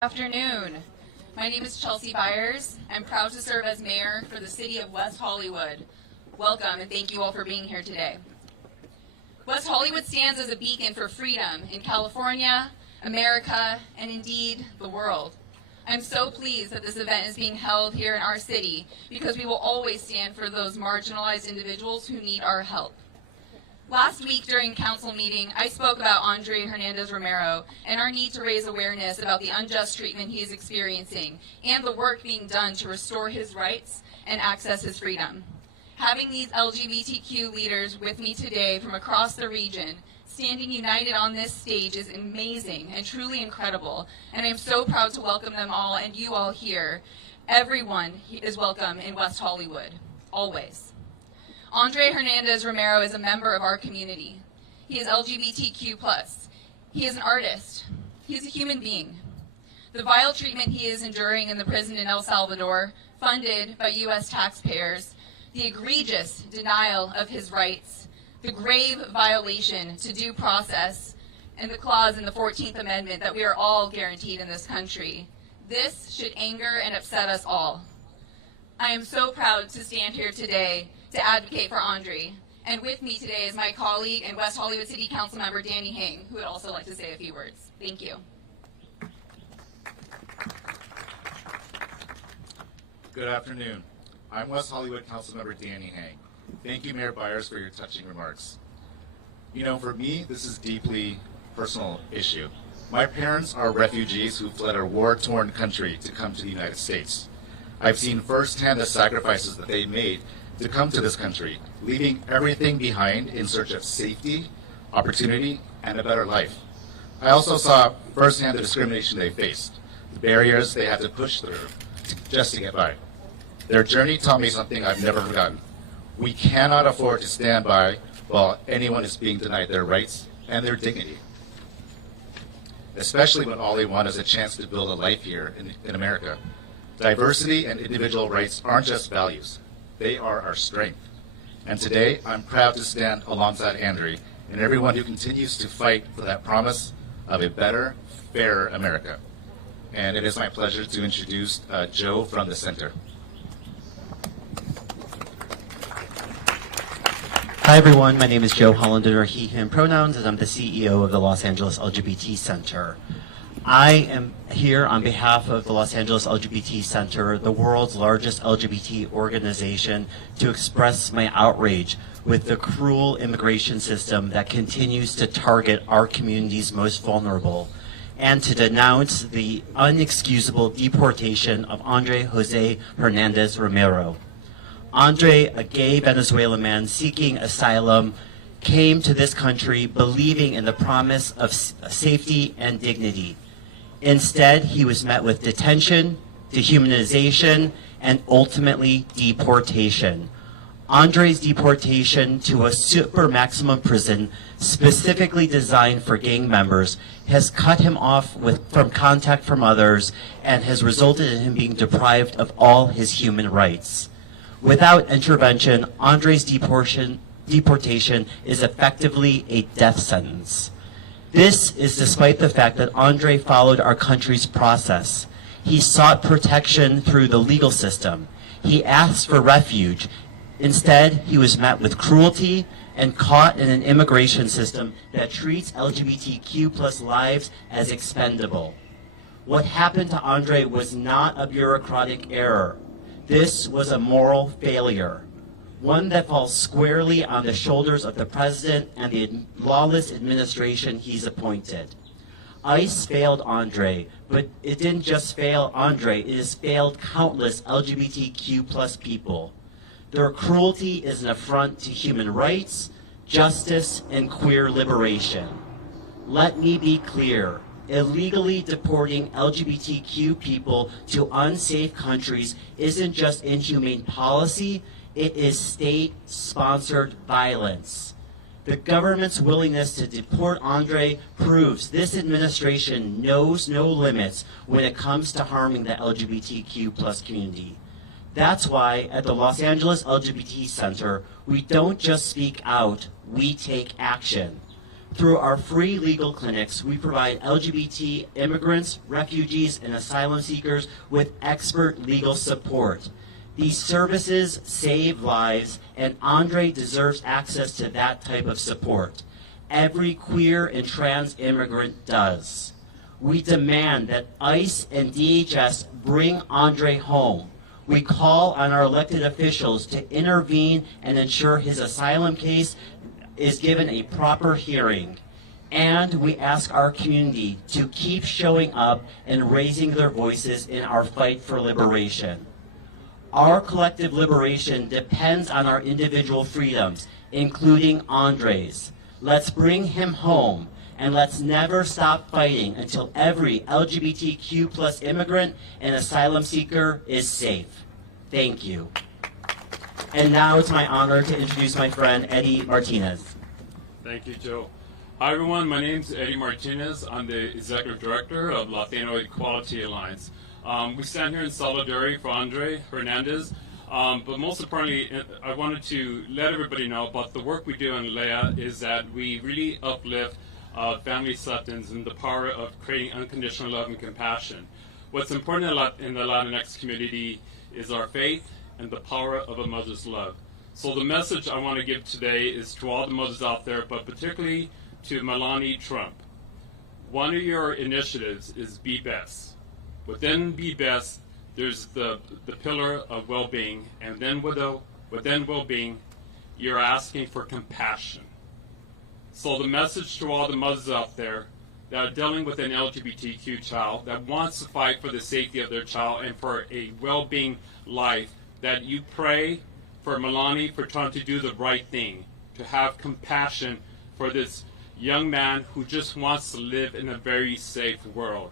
Afternoon. My name is Chelsea Byers. I'm proud to serve as mayor for the city of West Hollywood. Welcome and thank you all for being here today. West Hollywood stands as a beacon for freedom in California, America, and indeed the world. I'm so pleased that this event is being held here in our city because we will always stand for those marginalized individuals who need our help. Last week during council meeting, I spoke about Andry Hernandez Romero and our need to raise awareness about the unjust treatment he is experiencing and the work being done to restore his rights and access his freedom. Having these LGBTQ leaders with me today from across the region, standing united on this stage is amazing and truly incredible, and I'm so proud to welcome them all and you all here. Everyone is welcome in West Hollywood, always. Andry Hernandez Romero is a member of our community. He is LGBTQ+. He is an artist. He is a human being. The vile treatment he is enduring in the prison in El Salvador, funded by U.S. taxpayers, the egregious denial of his rights, the grave violation to due process, and the clause in the 14th Amendment that we are all guaranteed in this country. This should anger and upset us all. I am so proud to stand here today to advocate for Andry. And with me today is my colleague and West Hollywood City Council member Danny Hang, who would also like to say a few words. Thank you. Good afternoon. I'm West Hollywood Council member Danny Hang. Thank you, Mayor Byers, for your touching remarks. You know, for me, this is a deeply personal issue. My parents are refugees who fled a war-torn country to come to the United States. I've seen firsthand the sacrifices that they made to come to this country, leaving everything behind in search of safety, opportunity, and a better life. I also saw firsthand the discrimination they faced, the barriers they had to push through just to get by. Their journey taught me something I've never forgotten. We cannot afford to stand by while anyone is being denied their rights and their dignity, especially when all they want is a chance to build a life here in America. Diversity and individual rights aren't just values. They are our strength. And today, I'm proud to stand alongside Andry and everyone who continues to fight for that promise of a better, fairer America. And it is my pleasure to introduce Joe from the center. Hi everyone, my name is Joe Hollander, he, him pronouns, and I'm the CEO of the Los Angeles LGBT Center. I am here on behalf of the Los Angeles LGBT Center, the world's largest LGBT organization, to express my outrage with the cruel immigration system that continues to target our community's most vulnerable, and to denounce the unexcusable deportation of Andry Jose Hernandez Romero. Andry, a gay Venezuelan man seeking asylum, came to this country believing in the promise of safety and dignity. Instead, he was met with detention, dehumanization, and ultimately deportation. Andry's deportation to a super maximum prison specifically designed for gang members has cut him off from contact from others and has resulted in him being deprived of all his human rights. Without intervention, Andry's deportation is effectively a death sentence. This is despite the fact that Andry followed our country's process. He sought protection through the legal system. He asked for refuge. Instead, he was met with cruelty and caught in an immigration system that treats LGBTQ+ lives as expendable. What happened to Andry was not a bureaucratic error. This was a moral failure, one that falls squarely on the shoulders of the president and the lawless administration he's appointed. ICE failed Andry, but it didn't just fail Andry, it has failed countless LGBTQ+ people. Their cruelty is an affront to human rights, justice, and queer liberation. Let me be clear. Illegally deporting LGBTQ people to unsafe countries isn't just inhumane policy, it is state-sponsored violence. The government's willingness to deport Andry proves this administration knows no limits when it comes to harming the LGBTQ+ community. That's why at the Los Angeles LGBT Center, we don't just speak out, we take action. Through our free legal clinics, we provide LGBT immigrants, refugees, and asylum seekers with expert legal support. These services save lives, and Andry deserves access to that type of support. Every queer and trans immigrant does. We demand that ICE and DHS bring Andry home. We call on our elected officials to intervene and ensure his asylum case is given a proper hearing. And we ask our community to keep showing up and raising their voices in our fight for liberation. Our collective liberation depends on our individual freedoms, including Andry's. Let's bring him home, and let's never stop fighting until every LGBTQ plus immigrant and asylum seeker is safe. Thank you. And now it's my honor to introduce my friend Eddie Martinez. Thank you, Joe. Hi, everyone. My name is Eddie Martinez. I'm the Executive Director of Latino Equality Alliance. We stand here in solidarity for Andry Hernandez, but most importantly, I wanted to let everybody know about the work we do in LEA is that we really uplift family acceptance and the power of creating unconditional love and compassion. What's important in the Latinx community is our faith and the power of a mother's love. So the message I want to give today is to all the mothers out there, but particularly to Melania Trump. One of your initiatives is Be Best. Within Be Best, there's the pillar of well-being, and then within well-being, you're asking for compassion. So the message to all the mothers out there that are dealing with an LGBTQ child, that wants to fight for the safety of their child and for a well-being life, that you pray for Melania for trying to do the right thing, to have compassion for this young man who just wants to live in a very safe world.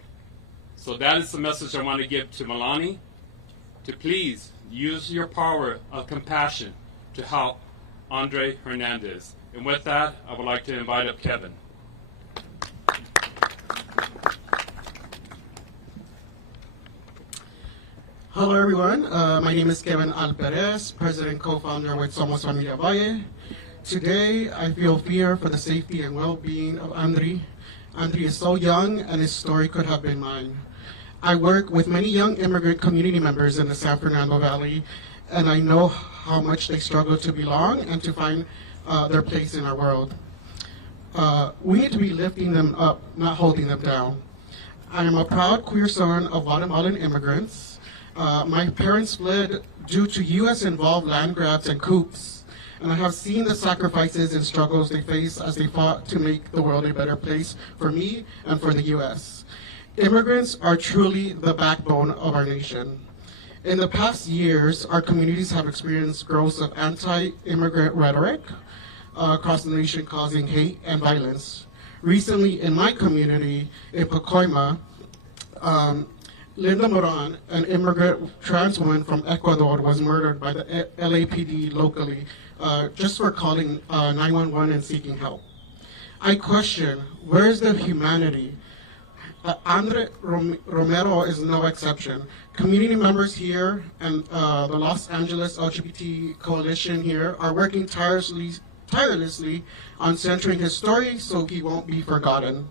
So that is the message I want to give to Melania, to please use your power of compassion to help Andry Hernandez. And with that, I would like to invite up Kevin. Hello everyone, my name is Kevin Alperez, President co-founder with Somos Familia Wyatt. Today I feel fear for the safety and well-being of Andry. Andry is so young and his story could have been mine. I work with many young immigrant community members in the San Fernando Valley, and I know how much they struggle to belong and to find their place in our world. We need to be lifting them up, not holding them down. I am a proud queer son of Guatemalan immigrants. My parents fled due to U.S.-involved land grabs and coups, and I have seen the sacrifices and struggles they face as they fought to make the world a better place for me and for the U.S. Immigrants are truly the backbone of our nation. In the past years, our communities have experienced growth of anti-immigrant rhetoric across the nation, causing hate and violence. Recently, in my community, in Pacoima, Linda Moran, an immigrant trans woman from Ecuador, was murdered by the LAPD locally just for calling 911 and seeking help. I question, where is the humanity? Andry Romero is no exception. Community members here and the Los Angeles LGBT Coalition here are working tirelessly on centering his story so he won't be forgotten.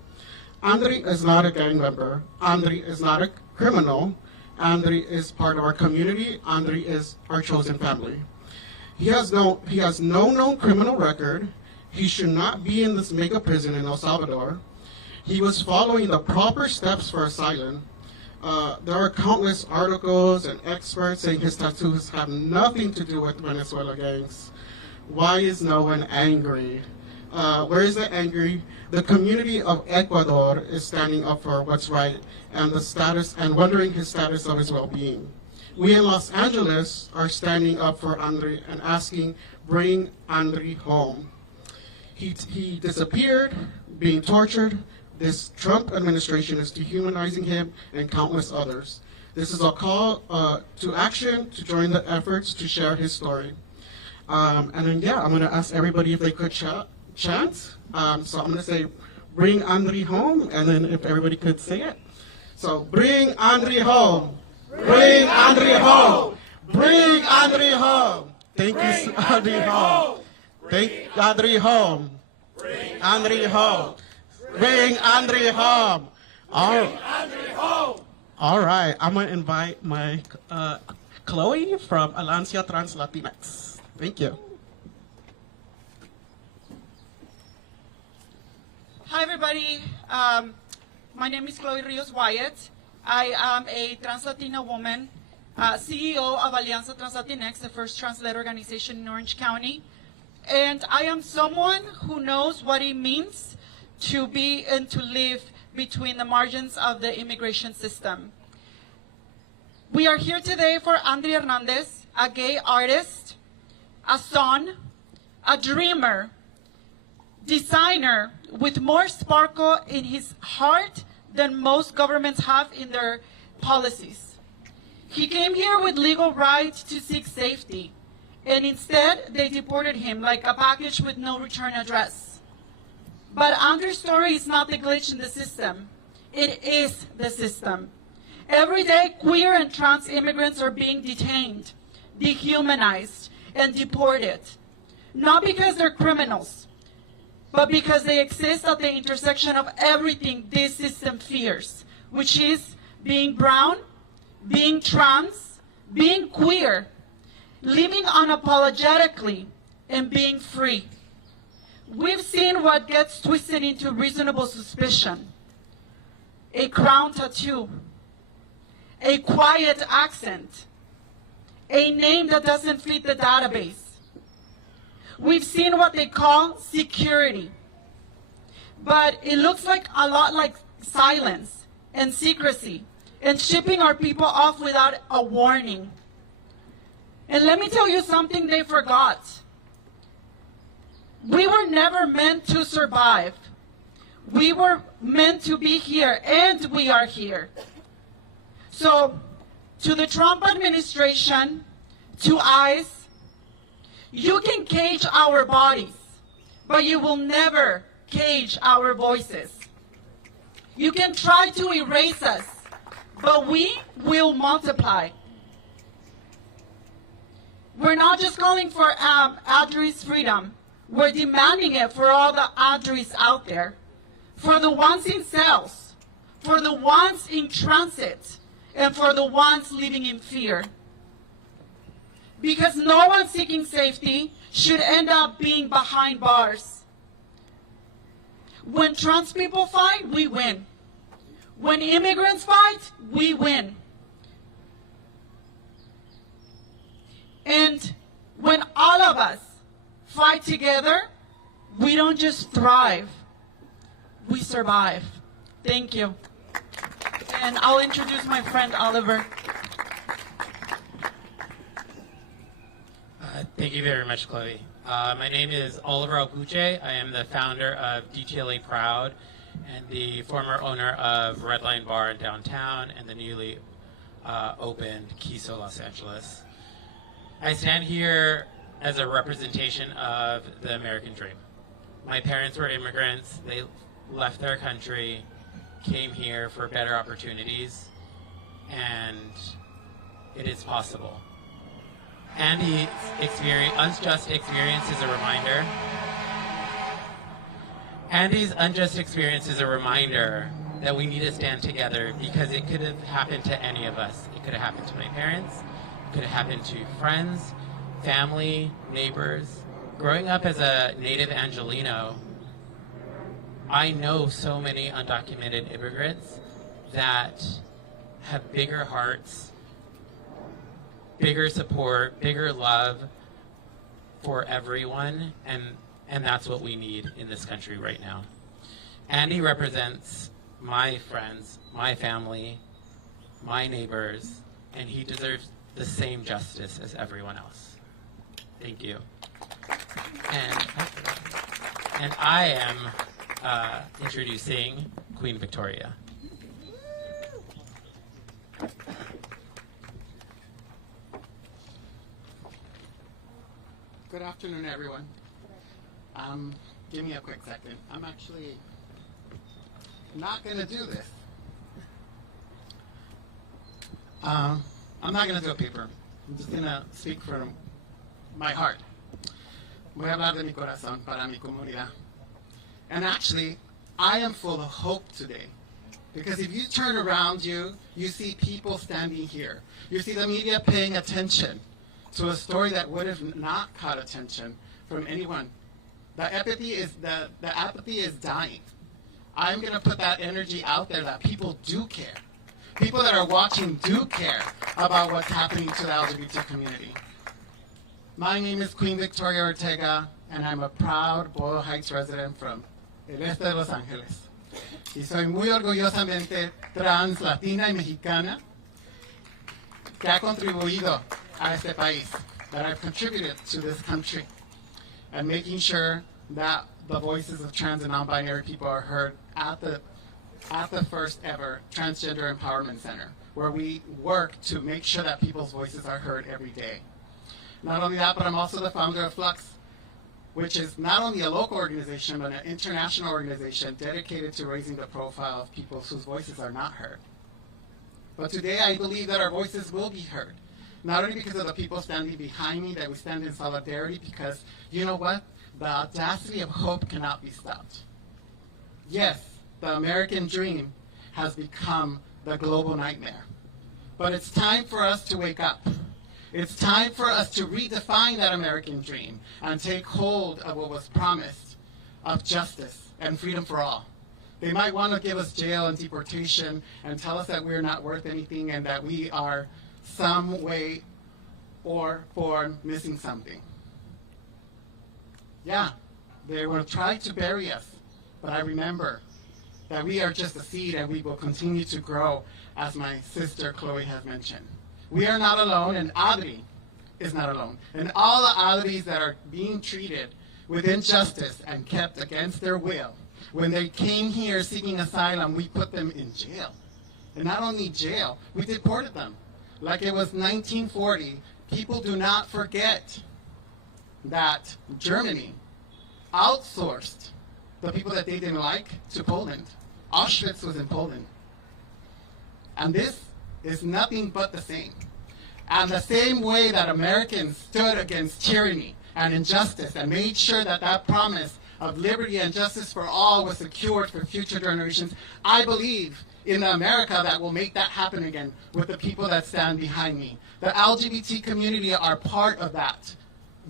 Andry is not a gang member. Andry is not a criminal. Andry is part of our community. Andry is our chosen family. He has no known criminal record. He should not be in this mega prison in El Salvador. He was following the proper steps for asylum. There are countless articles and experts saying his tattoos have nothing to do with Venezuela gangs. Why is no one angry? Where is the angry? The community of Ecuador is standing up for what's right and the status and wondering his status of his well-being. We in Los Angeles are standing up for Andry and asking, bring Andry home. He disappeared, being tortured. This Trump administration is dehumanizing him and countless others. This is a call to action to join the efforts to share his story. And then, yeah, I'm going to ask everybody if they could chant. So I'm going to say, bring Andry home, and then if everybody could say it. So, bring Andry home. Bring Andry home. Bring Andry home. Thank you, Andry home. Thank Andry home. Bring Andry home. Bring Andry home. All right, I'm gonna invite my Chloe from Alancia Trans Latinx. Thank you. Hi, everybody. My name is Chloe Rios Wyatt. I am a trans Latina woman, CEO of Alianza Trans Latinx, the first trans-led organization in Orange County. And I am someone who knows what it means to be and to live between the margins of the immigration system. We are here today for Andry Hernandez, a gay artist, a son, a dreamer, designer with more sparkle in his heart than most governments have in their policies. He came here with legal right to seek safety, and instead they deported him like a package with no return address. But Andrew's story is not the glitch in the system. It is the system. Every day, queer and trans immigrants are being detained, dehumanized, and deported. Not because they're criminals, but because they exist at the intersection of everything this system fears, which is being brown, being trans, being queer, living unapologetically, and being free. We've seen what gets twisted into reasonable suspicion. A crown tattoo, a quiet accent, a name that doesn't fit the database. We've seen what they call security, but it looks like a lot like silence and secrecy and shipping our people off without a warning. And let me tell you something they forgot. We were never meant to survive. We were meant to be here, and we are here. So, to the Trump administration, to ICE, you can cage our bodies, but you will never cage our voices. You can try to erase us, but we will multiply. We're not just calling for Andry's freedom. We're demanding it for all the Andrys out there, for the ones in cells, for the ones in transit, and for the ones living in fear. Because no one seeking safety should end up being behind bars. When trans people fight, we win. When immigrants fight, we win. And when all of us fight together, we don't just thrive, we survive. Thank you. And I'll introduce my friend Oliver. Thank you very much, Chloe. My name is Oliver Abuche. I am the founder of DTLA Proud and the former owner of Redline Bar in downtown and the newly opened Quiso Los Angeles. I stand here as a representation of the American dream. My parents were immigrants. They left their country, came here for better opportunities, and it is possible. Andy's unjust experience is a reminder. Andy's unjust experience is a reminder that we need to stand together because it could have happened to any of us. It could have happened to my parents. It could have happened to friends, family, neighbors. Growing up as a native Angelino, I know so many undocumented immigrants that have bigger hearts, bigger support, bigger love for everyone, and that's what we need in this country right now. Andy represents my friends, my family, my neighbors, and he deserves the same justice as everyone else. Thank you. And I am introducing Queen Victoria. Good afternoon, everyone. Give me a quick second. I'm actually not going to do this. I'm not going to do a paper. I'm just going to speak from my heart. Voy a hablar de mi corazón para mi comunidad. And actually, I am full of hope today. Because if you turn around you see people standing here. You see the media paying attention to a story that would have not caught attention from anyone. The apathy is dying. I'm going to put that energy out there that people do care. People that are watching do care about what's happening to the LGBT community. My name is Queen Victoria Ortega, and I'm a proud Boyle Heights resident from el este de Los Ángeles. Y soy muy orgullosamente trans, latina y mexicana que ha contribuido a este país, that I've contributed to this country, and making sure that the voices of trans and non-binary people are heard at the first ever Transgender Empowerment Center, where we work to make sure that people's voices are heard every day. Not only that, but I'm also the founder of Flux, which is not only a local organization, but an international organization dedicated to raising the profile of people whose voices are not heard. But today I believe that our voices will be heard, not only because of the people standing behind me, that we stand in solidarity, because you know what? The audacity of hope cannot be stopped. Yes, the American dream has become the global nightmare. But it's time for us to wake up. It's time for us to redefine that American dream and take hold of what was promised of justice and freedom for all. They might want to give us jail and deportation and tell us that we're not worth anything and that we are some way or form missing something. Yeah, they will try to bury us, but I remember that we are just a seed and we will continue to grow, as my sister Chloe has mentioned. We are not alone, and Adri is not alone. And all the Adris that are being treated with injustice and kept against their will, when they came here seeking asylum, we put them in jail. And not only jail, we deported them. Like it was 1940, people do not forget that Germany outsourced the people that they didn't like to Poland. Auschwitz was in Poland. And this is nothing but the same. And the same way that Americans stood against tyranny and injustice and made sure that that promise of liberty and justice for all was secured for future generations, I believe in the America that will make that happen again with the people that stand behind me. The LGBT community are part of that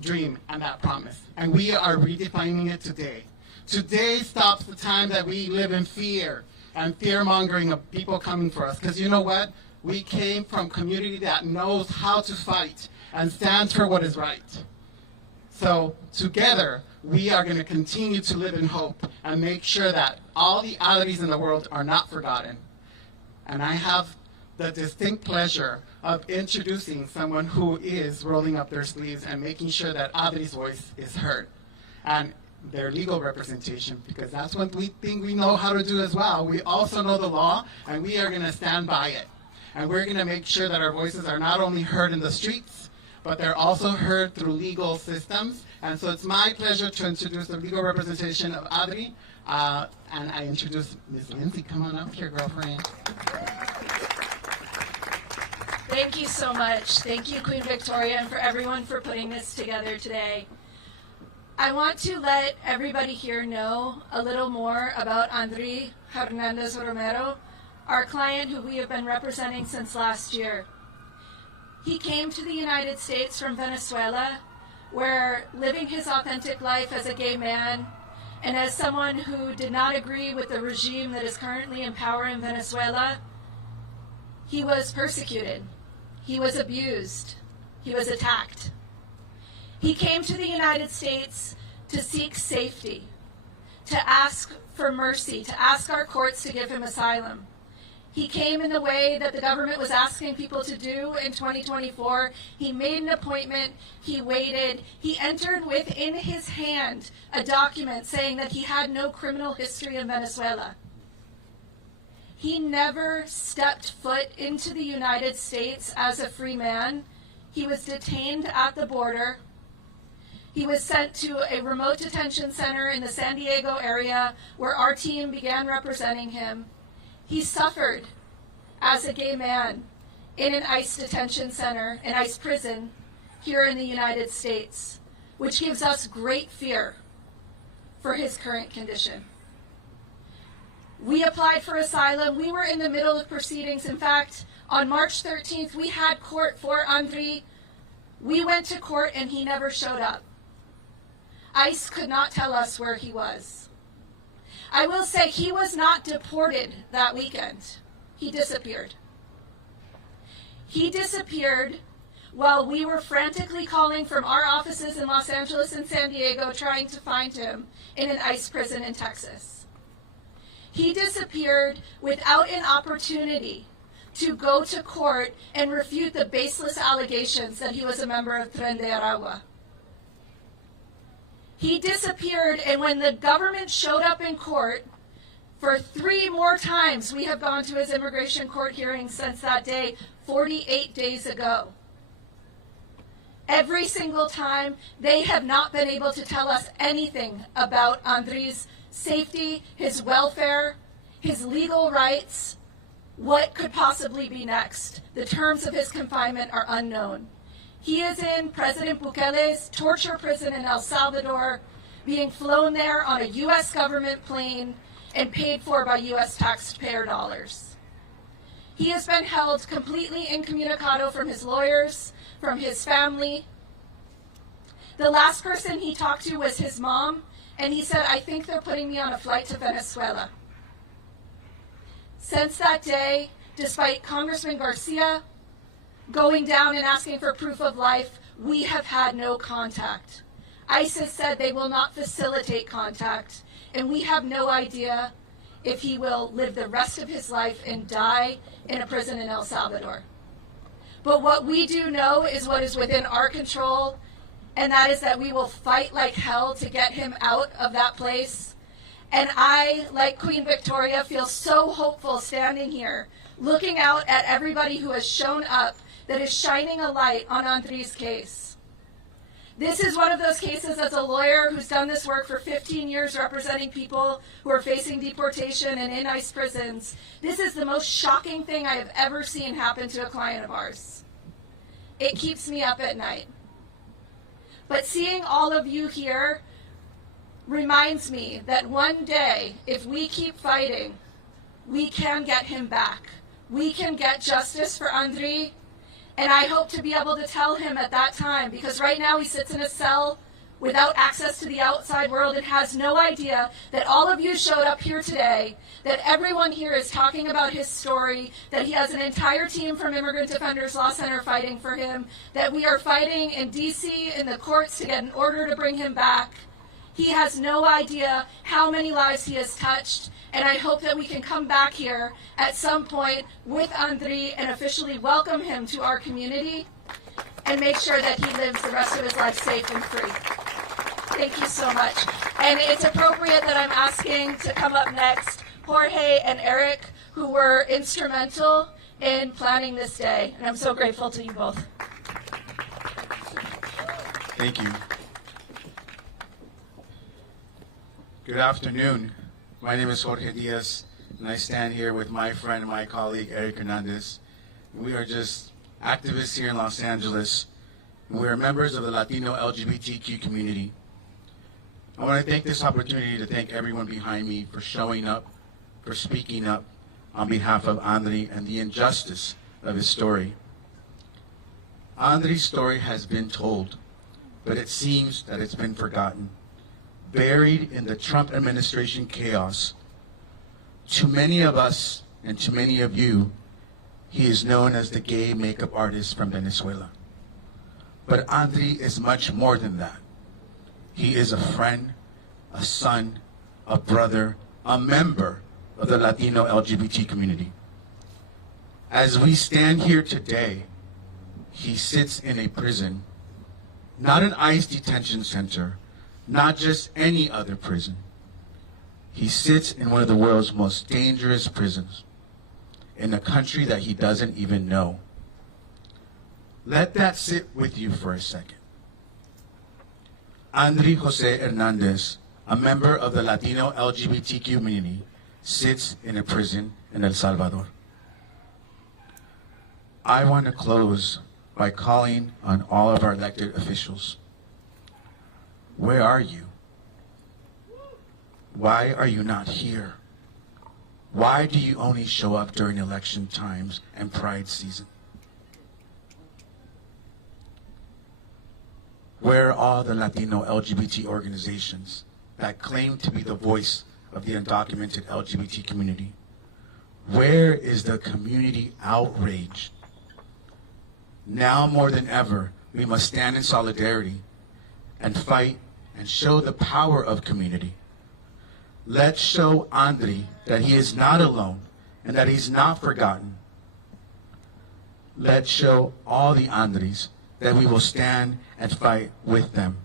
dream and that promise, and we are redefining it today. Today stops the time that we live in fear and fear-mongering of people coming for us, because you know what? We came from a community that knows how to fight and stands for what is right. So together, we are going to continue to live in hope and make sure that all the oddities in the world are not forgotten. And I have the distinct pleasure of introducing someone who is rolling up their sleeves and making sure that Adri's voice is heard. And their legal representation, because that's one thing we know how to do as well. We also know the law, and we are going to stand by it. And we're going to make sure that our voices are not only heard in the streets, but they're also heard through legal systems. And so it's my pleasure to introduce the legal representation of Adri. And I introduce Ms. Lindsay. Come on up here, girlfriend. Thank you so much. Thank you, Queen Victoria, and for everyone for putting this together today. I want to let everybody here know a little more about Andry Hernandez Romero, our client who we have been representing since last year. He came to the United States from Venezuela, where living his authentic life as a gay man and as someone who did not agree with the regime that is currently in power in Venezuela, he was persecuted, he was abused, he was attacked. He came to the United States to seek safety, to ask for mercy, to ask our courts to give him asylum. He came in the way that the government was asking people to do in 2024. He made an appointment, he waited, he entered within his hand a document saying that he had no criminal history in Venezuela. He never stepped foot into the United States as a free man. He was detained at the border. He was sent to a remote detention center in the San Diego area where our team began representing him. He suffered as a gay man in an ICE detention center, an ICE prison here in the United States, which gives us great fear for his current condition. We applied for asylum. We were in the middle of proceedings. In fact, on March 13th, we had court for Andry. We went to court and he never showed up. ICE could not tell us where he was. I will say he was not deported that weekend. He disappeared. He disappeared while we were frantically calling from our offices in Los Angeles and San Diego trying to find him in an ICE prison in Texas. He disappeared without an opportunity to go to court and refute the baseless allegations that he was a member of Tren de Aragua. He disappeared, and when the government showed up in court, for 3 more times we have gone to his immigration court hearings since that day, 48 days ago. Every single time, they have not been able to tell us anything about Andry's safety, his welfare, his legal rights, what could possibly be next. The terms of his confinement are unknown. He is in President Bukele's torture prison in El Salvador, being flown there on a U.S. government plane and paid for by U.S. taxpayer dollars. He has been held completely incommunicado from his lawyers, from his family. The last person he talked to was his mom, and he said, "I think they're putting me on a flight to Venezuela." Since that day, despite Congressman Garcia going down and asking for proof of life, we have had no contact. ICE has said they will not facilitate contact, and we have no idea if he will live the rest of his life and die in a prison in El Salvador. But what we do know is what is within our control, and that is that we will fight like hell to get him out of that place. And I, like Queen Victoria, feel so hopeful standing here, looking out at everybody who has shown up that is shining a light on Andry's case. This is one of those cases as a lawyer who's done this work for 15 years representing people who are facing deportation and in ICE prisons. This is the most shocking thing I have ever seen happen to a client of ours. It keeps me up at night. But seeing all of you here reminds me that one day, if we keep fighting, we can get him back. We can get justice for Andry, and I hope to be able to tell him at that time, because right now he sits in a cell without access to the outside world and has no idea that all of you showed up here today, that everyone here is talking about his story, that he has an entire team from Immigrant Defenders Law Center fighting for him, that we are fighting in D.C. in the courts to get an order to bring him back. He has no idea how many lives he has touched, and I hope that we can come back here at some point with Andry and officially welcome him to our community and make sure that he lives the rest of his life safe and free. Thank you so much. And it's appropriate that I'm asking to come up next Jorge and Eric, who were instrumental in planning this day, and I'm so grateful to you both. Thank you. Good afternoon. My name is Jorge Diaz, and I stand here with my friend and my colleague, Andry Hernandez. We are just activists here in Los Angeles. We are members of the Latino LGBTQ community. I want to take this opportunity to thank everyone behind me for showing up, for speaking up on behalf of Andry and the injustice of his story. Andry's story has been told, but it seems that it's been forgotten. Buried in the Trump administration chaos, to many of us and to many of you, he is known as the gay makeup artist from Venezuela. But Andry is much more than that. He is a friend, a son, a brother, a member of the Latino LGBT community. As we stand here today, he sits in a prison, not an ICE detention center, not just any other prison. He sits in one of the world's most dangerous prisons, in a country that he doesn't even know. Let that sit with you for a second. Andry Jose Hernandez, a member of the Latino LGBTQ community, sits in a prison in El Salvador. I want to close by calling on all of our elected officials. Where are you? Why are you not here? Why do you only show up during election times and pride season? Where are all the Latino LGBT organizations that claim to be the voice of the undocumented LGBT community? Where is the community outrage? Now more than ever, we must stand in solidarity and fight and show the power of community. Let's show Andry that he is not alone and that he's not forgotten. Let's show all the Andrys that we will stand and fight with them.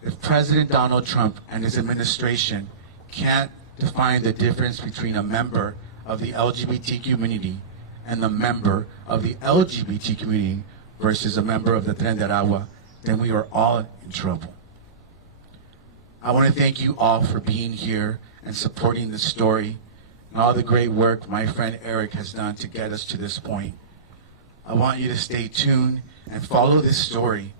If President Donald Trump and his administration can't define the difference between a member of the LGBT community and the member of the LGBT community versus a member of the Tren de Aragua, then we are all in trouble. I want to thank you all for being here and supporting the story and all the great work my friend Eric has done to get us to this point. I want you to stay tuned and follow this story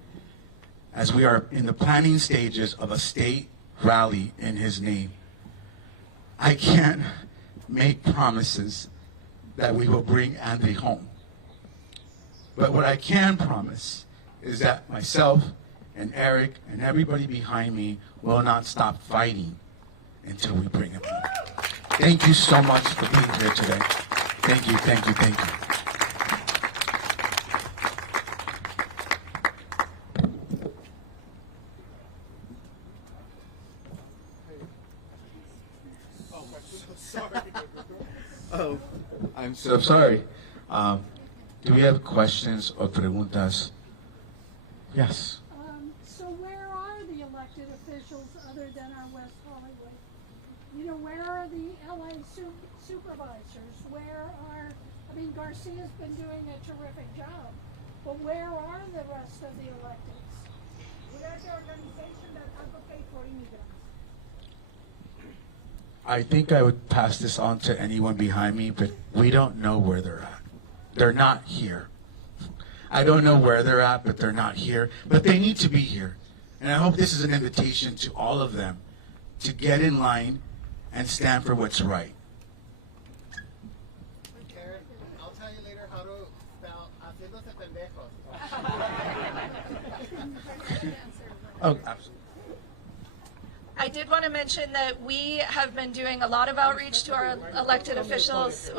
as we are in the planning stages of a state rally in his name. I can't make promises that we will bring Andry home. But what I can promise is that myself and Eric and everybody behind me will not stop fighting until we bring him home. Thank you so much for being here today. Thank you, thank you, thank you. Oh, I'm so sorry. Do we have questions or preguntas? Yes. So where are the elected officials other than our West Hollywood? You know, where are the LA supervisors? Where are, I mean, Garcia's been doing a terrific job, but where are the rest of the electeds? Where's the organization that advocate for immigrants? I think I would pass this on to anyone behind me, but we don't know where they're at. They're not here. I don't know where they're at, but they're not here. But they need to be here. And I hope this is an invitation to all of them to get in line and stand for what's right. Karen, I'll tell you later how to spell haciéndose pendejos. Oh, absolutely. I did want to mention that we have been doing a lot of outreach to our elected officials.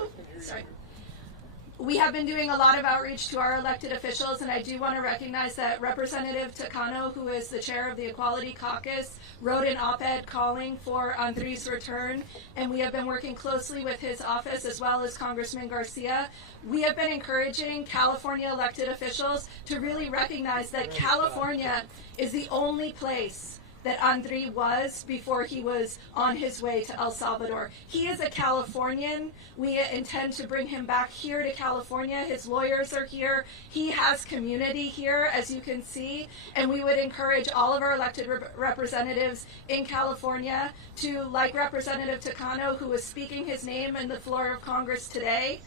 We have been doing a lot of outreach to our elected officials, and I do want to recognize that Representative Tacano, who is the chair of the Equality Caucus, wrote an op-ed calling for Andry's return, and we have been working closely with his office as well as Congressman Garcia. We have been encouraging California elected officials to really recognize that California is the only place that Andry was before he was on his way to El Salvador. He is a Californian. We intend to bring him back here to California. His lawyers are here. He has community here, as you can see, and we would encourage all of our elected representatives in California to, like Representative Tacano, who is speaking his name in the floor of Congress today,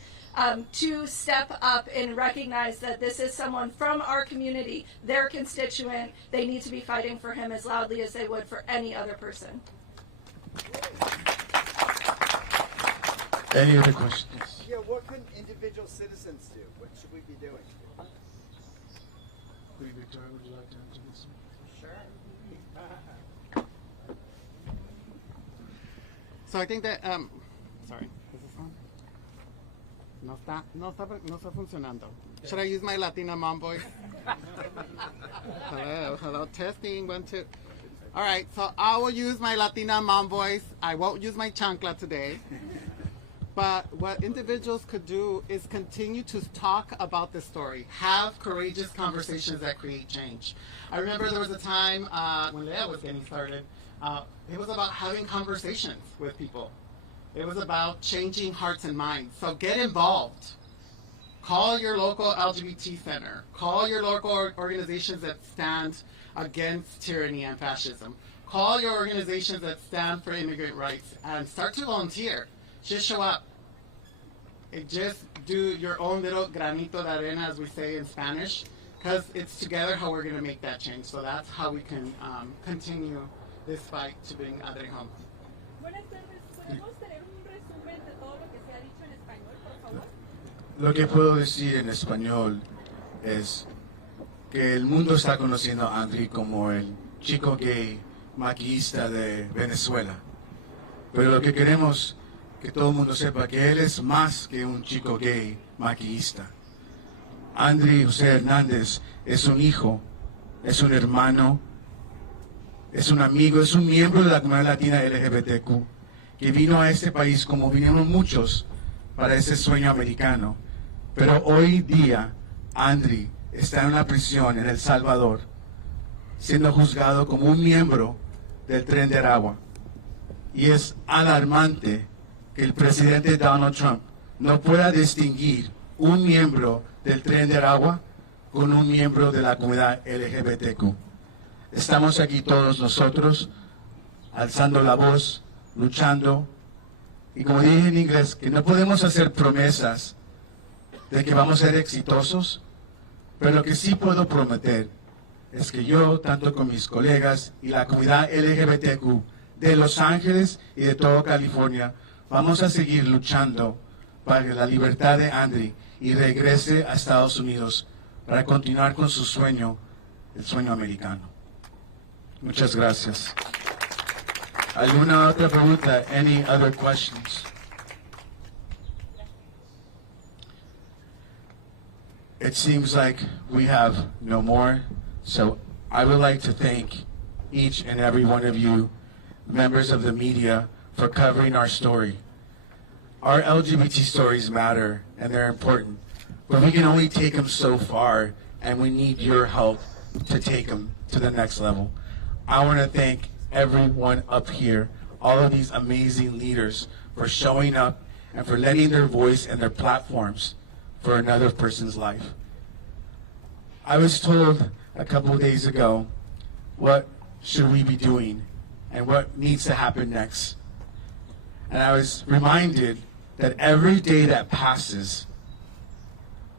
to step up and recognize that this is someone from our community, their constituent. They need to be fighting for him as loudly as they would for any other person. Any other questions? Yeah, what can individual citizens do? What should we be doing? Victoria, would you like to answer this? Sure. So I think that, sorry, is this on? No está funcionando. Should I use my Latina mom voice? Hello, testing, 1, 2. All right, so I will use my Latina mom voice. I won't use my chancla today. But what individuals could do is continue to talk about this story, have courageous conversations that create change. I remember there was a time when Leah was getting started, it was about having conversations with people. It was about changing hearts and minds. So get involved. Call your local LGBT center. Call your local organizations that stand against tyranny and fascism. Call your organizations that stand for immigrant rights and start to volunteer. Just show up. Just do your own little granito de arena, as we say in Spanish, because it's together how we're going to make that change. So that's how we can continue this fight to bring Andry home. Buenas tardes. ¿Podemos tener un resumen Lo que puedo decir en español es que el mundo está conociendo a Andry como el chico gay maquillista de Venezuela. Pero lo que queremos que todo el mundo sepa que él es más que un chico gay maquillista. Andry José Hernández es un hijo, es un hermano, es un amigo, es un miembro de la comunidad latina LGBTQ que vino a este país como vinieron muchos para ese sueño americano. Pero hoy día Andry está en una prisión en El Salvador, siendo juzgado como un miembro del Tren de Aragua. Y es alarmante que el presidente Donald Trump no pueda distinguir un miembro del Tren de Aragua con un miembro de la comunidad LGBTQ. Estamos aquí todos nosotros, alzando la voz, luchando, y como dije en inglés, que no podemos hacer promesas de que vamos a ser exitosos, pero lo que sí puedo prometer es que yo, tanto con mis colegas y la comunidad LGBTQ de Los Ángeles y de toda California, vamos a seguir luchando para la libertad de Andry y regrese a Estados Unidos para continuar con su sueño, el sueño americano. Muchas gracias. ¿Alguna otra pregunta? Any other questions? It seems like we have no more, so I would like to thank each and every one of you, members of the media, for covering our story. Our LGBT stories matter and they're important, but we can only take them so far, and we need your help to take them to the next level. I want to thank everyone up here, all of these amazing leaders, for showing up and for letting their voice and their platforms for another person's life. I was told a couple of days ago, what should we be doing and what needs to happen next? And I was reminded that every day that passes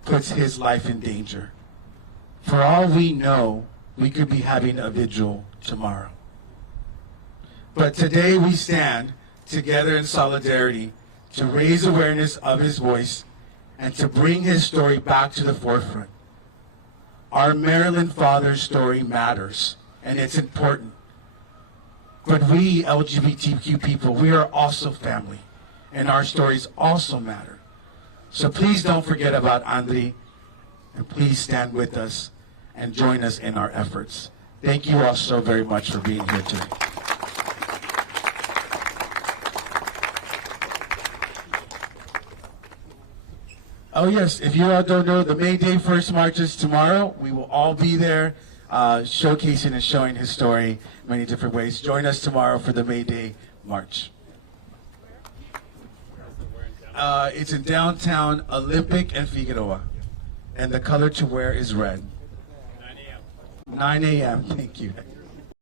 puts his life in danger. For all we know, we could be having a vigil tomorrow. But today we stand together in solidarity to raise awareness of his voice and to bring his story back to the forefront. Our Maryland father's story matters, and it's important. But we LGBTQ people, we are also family, and our stories also matter. So please don't forget about Andry, and please stand with us and join us in our efforts. Thank you all so very much for being here today. Oh yes, if you all don't know, the May Day First March is tomorrow. We will all be there showcasing and showing his story in many different ways. Join us tomorrow for the May Day March. It's in downtown Olympic and Figueroa, and the color to wear is red. 9 a.m. 9 a.m. Thank you.